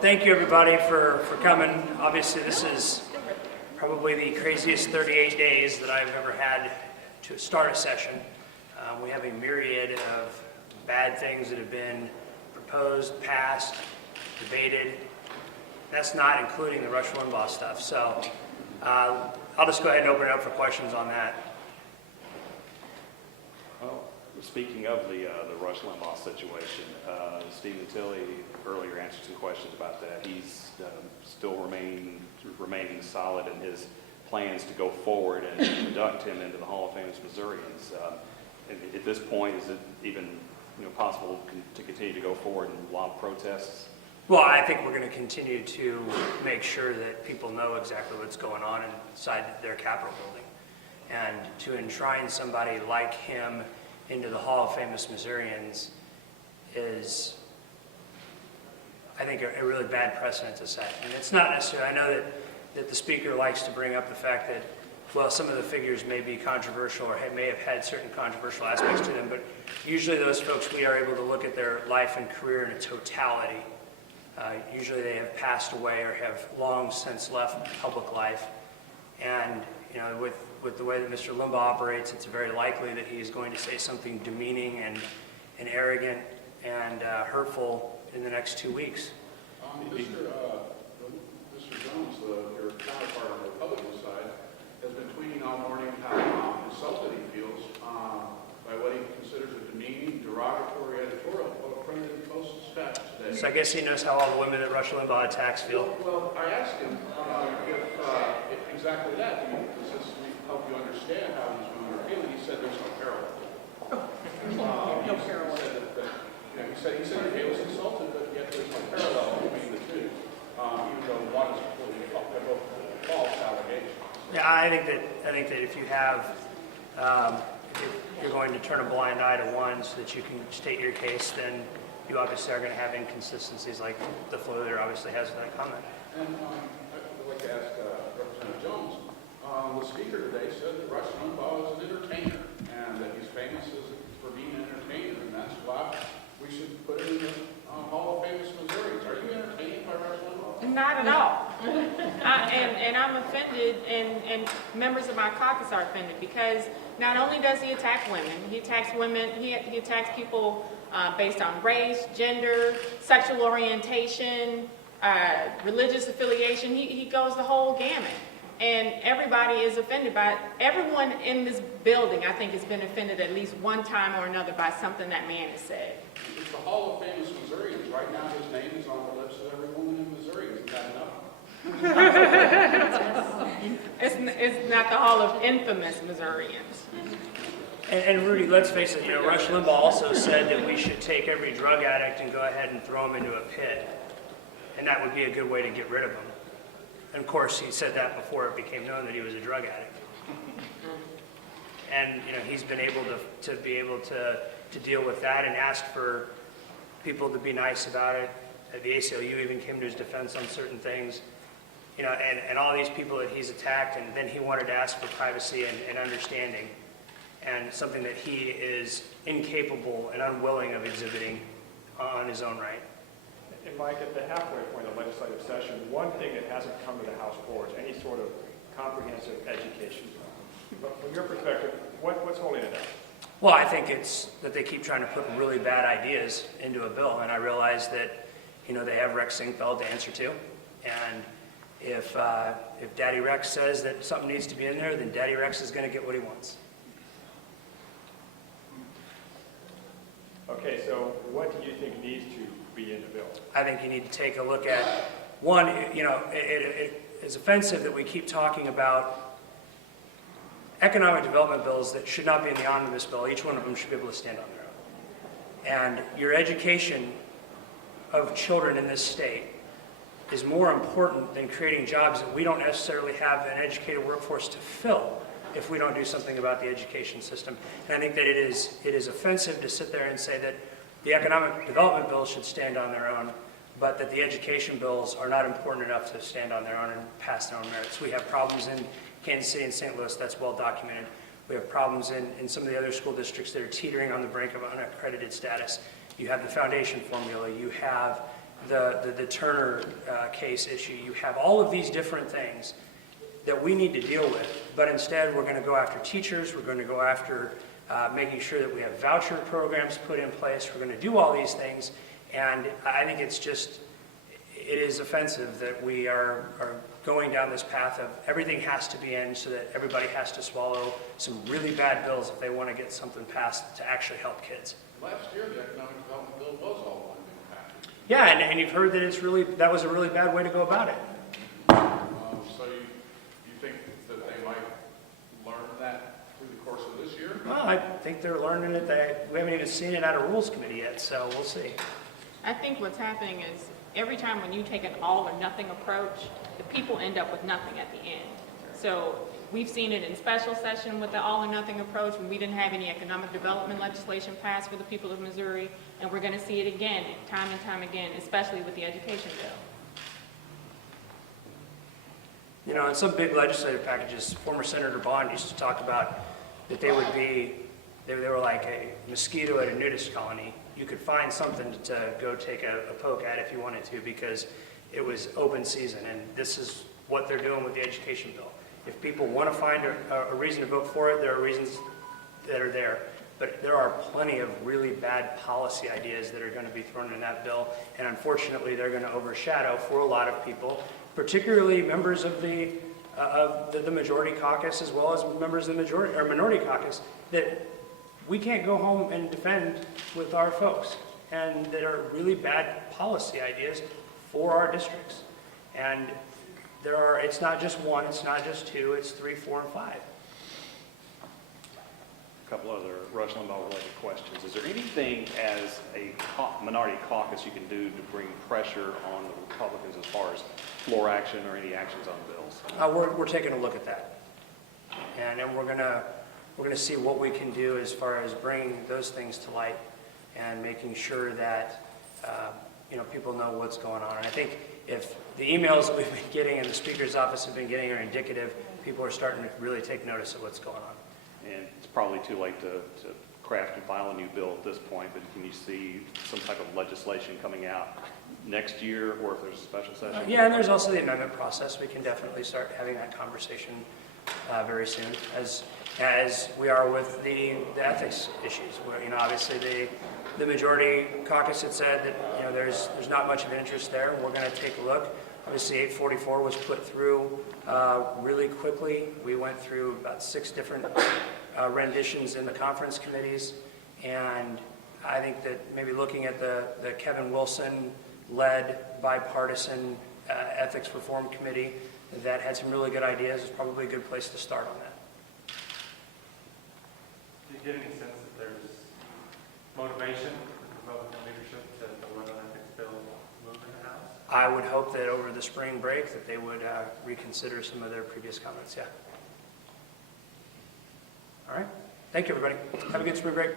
thank you everybody for coming. Obviously this is probably the craziest 38 days that I've ever had to start a session. We have a myriad of bad things that have been proposed, passed, debated. That's not including the Rush Limbaugh stuff. So I'll just go ahead and open it up for questions on that. Well, speaking of the Rush Limbaugh situation, Stephen Tilley earlier answered some questions about that. He's still remaining solid in his plans to go forward and induct him into the Hall of Famous Missourians. At this point, is it even possible to continue to go forward and lob protests? Well, I think we're going to continue to make sure that people know exactly what's going on inside their Capitol building. And to enshrine somebody like him into the Hall of Famous Missourians is, I think, a really bad precedent to set. And it's not necessarily, I know that the speaker likes to bring up the fact that, well, some of the figures may be controversial or may have had certain controversial aspects to them, but usually those folks, we are able to look at their life and career in a totality. Usually they have passed away or have long since left public life. And with the way that Mr. Limbaugh operates, it's very likely that he's going to say something demeaning and arrogant and hurtful in the next 2 weeks. Mr. Jones, your counterpart on the Republican side, has been tweeting all morning how insulted he feels by what he considers a demeaning, derogatory editorial printed in the Post-Dispatch today. So I guess he knows how all the women that Rush Limbaugh attacks feel. Well, I asked him if exactly that. Does this help you understand how these women are feeling? He said there's no parallel. No parallel. He said he feels insulted, but yet there's no parallel between the two, even though one is completely false allegations. Yeah, I think that if you have, if you're going to turn a blind eye to one so that you can state your case, then you obviously are going to have inconsistencies like the flow there obviously has with that comment. And I'd like to ask Representative Jones, the speaker today said that Rush Limbaugh is an entertainer and that he's famous for being an entertainer, and that's why we should put him in the Hall of Famous Missourians. Are you entertained by Rush Limbaugh? Not at all. And I'm offended, and members of my caucus are offended, because not only does he attack women, he attacks women, he attacks people based on race, gender, sexual orientation, religious affiliation. He goes the whole gamut. And everybody is offended by it. Everyone in this building, I think, has been offended at least one time or another by something that man has said. It's the Hall of Famous Missourians. Right now his name is on the lips of every woman in Missouri. Isn't that enough? It's not the Hall of Infamous Missourians. And Rudy, let's face it, Rush Limbaugh also said that we should take every drug addict and go ahead and throw him into a pit. And that would be a good way to get rid of him. And of course, he said that before it became known that he was a drug addict. And he's been able to deal with that and ask for people to be nice about it. The ACLU even came to his defense on certain things. And all these people that he's attacked, and then he wanted to ask for privacy and understanding, and something that he is incapable and unwilling of exhibiting on his own right. And Mike, at the halfway point of legislative session, one thing that hasn't come to the House floor is any sort of comprehensive education. But from your perspective, what's holding it up? Well, I think it's that they keep trying to put really bad ideas into a bill, and I realize that they have Rex Sinquefield to answer to, and if Daddy Rex says that something needs to be in there, then Daddy Rex is going to get what he wants. Okay, so what do you think needs to be in the bill? I think you need to take a look at, one, it is offensive that we keep talking about economic development bills that should not be in the omnibus bill. Each one of them should be able to stand on their own. And your education of children in this state is more important than creating jobs that we don't necessarily have an educated workforce to fill if we don't do something about the education system. And I think that it is offensive to sit there and say that the economic development bills should stand on their own, but that the education bills are not important enough to stand on their own and pass their own merits. We have problems in Kansas City and St. Louis, that's well documented. We have problems in some of the other school districts that are teetering on the brink of unaccredited status. You have the foundation formula, you have the Turner case issue. You have all of these different things that we need to deal with, but instead we're going to go after teachers, we're going to go after making sure that we have voucher programs put in place, we're going to do all these things, and I think it is offensive that we are going down this path of everything has to be in so that everybody has to swallow some really bad bills if they want to get something passed to actually help kids. Last year, the economic development bill was all one big package. Yeah, and you've heard that that was a really bad way to go about it. So you think that they might learn that through the course of this year? Well, I think they're learning it. We haven't even seen it out of Rules Committee yet, so we'll see. I think what's happening is every time when you take an all or nothing approach, the people end up with nothing at the end. So we've seen it in special session with the all or nothing approach when we didn't have any economic development legislation passed for the people of Missouri, and we're going to see it again, time and time again, especially with the education bill. You know, in some big legislative packages, former Senator Bond used to talk about that they were like a mosquito at a nudist colony. You could find something to go take a poke at if you wanted to because it was open season, and this is what they're doing with the education bill. If people want to find a reason to vote for it, there are reasons that are there. But there are plenty of really bad policy ideas that are going to be thrown in that bill, and unfortunately they're going to overshadow for a lot of people, particularly members of the majority caucus as well as members of the minority caucus, that we can't go home and defend with our folks, and that are really bad policy ideas for our districts. And it's not just one, it's not just two, it's 3, 4, and 5. A couple other Rush Limbaugh related questions. Is there anything as a minority caucus you can do to bring pressure on the Republicans as far as floor action or any actions on bills? We're taking a look at that, and then we're gonna see what we can do as far as bringing those things to light and making sure that people know what's going on. And I think if the emails that we've been getting and the Speaker's office have been getting are indicative, people are starting to really take notice of what's going on. And it's probably too late to craft and file a new bill at this point, but can you see some type of legislation coming out next year, or if there's a special session? Yeah, and there's also the amendment process. We can definitely start having that conversation very soon, as we are with the ethics issues. Where obviously the majority caucus had said that there's not much of an interest there. We're going to take a look. Obviously, 844 was put through really quickly. We went through about 6 different renditions in the conference committees, and I think that maybe looking at the Kevin Wilson-led bipartisan ethics reform committee that had some really good ideas is probably a good place to start on that. Do you get any sense that there's motivation from Republican leadership to let an ethics bill move in the House? I would hope that over the spring break that they would reconsider some of their previous comments, yeah. All right. Thank you, everybody. Have a good spring break.